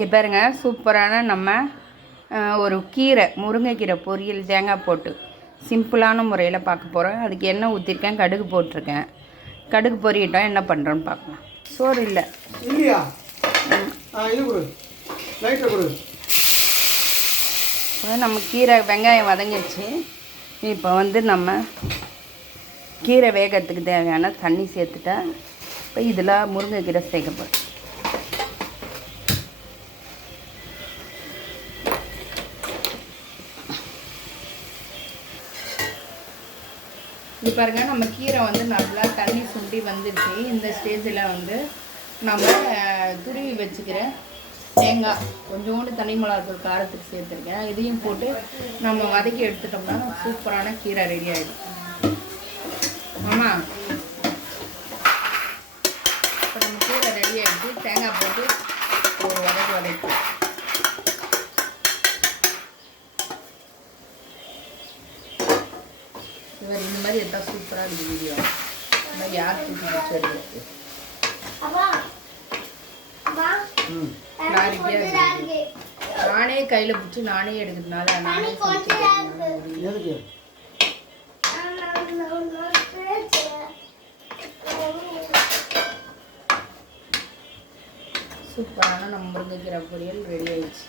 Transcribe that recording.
இங்கே பாருங்க, சூப்பரான நம்ம ஒரு கீரை, முருங்கைக்கீரை பொரியல் தேங்காய் போட்டு சிம்பிளான முறையில் பார்க்க போகிறோம். அதுக்கு எண்ணெய் ஊற்றிருக்கேன், கடுகு போட்டிருக்கேன். கடுகு பொரியட்டும், என்ன பண்ணுறோன்னு பார்க்கலாம். சோறு இல்லை இல்லையா? இது கொடு, லைட்டர் கொடு. நம்ம கீரை வெங்காயம் வதங்கிடுச்சு. இப்போ நம்ம கீரை வேகத்துக்கு தேவையான தண்ணி சேர்த்துட்டா இப்போ இதில் முருங்கைக்கீரை சேர்க்க போகிறேன். இது பாருங்கள், நம்ம கீரை நல்லா தண்ணி சுண்டி வந்துடுச்சு. இந்த ஸ்டேஜில் நம்ம துருவி வச்சுக்கிற தேங்காய், கொஞ்சோண்டு தனி மிளகாத்தூள் காரத்துக்கு சேர்த்துருக்கேன். இதையும் போட்டு நம்ம வதக்கி எடுத்துட்டோம்னா சூப்பரான கீரை ரெடி ஆகிடும். ஆமாம், இப்போ நம்ம கீரை ரெடி ஆகிடுச்சு. தேங்காய் போட்டு ஒரு வதக்கி இந்த மாதிரி எடுத்தால் சூப்பராக இருக்குது வீடியோ. இந்த மாதிரி யார் தூக்கி வச்சு எடுக்கிறது நானே கையில் பிடிச்சி நானே எடுக்கிறதுனால நானே சூப்பரான நம்ம முருங்கைக்கீரை பொரியல் ரெடி ஆயிடுச்சு.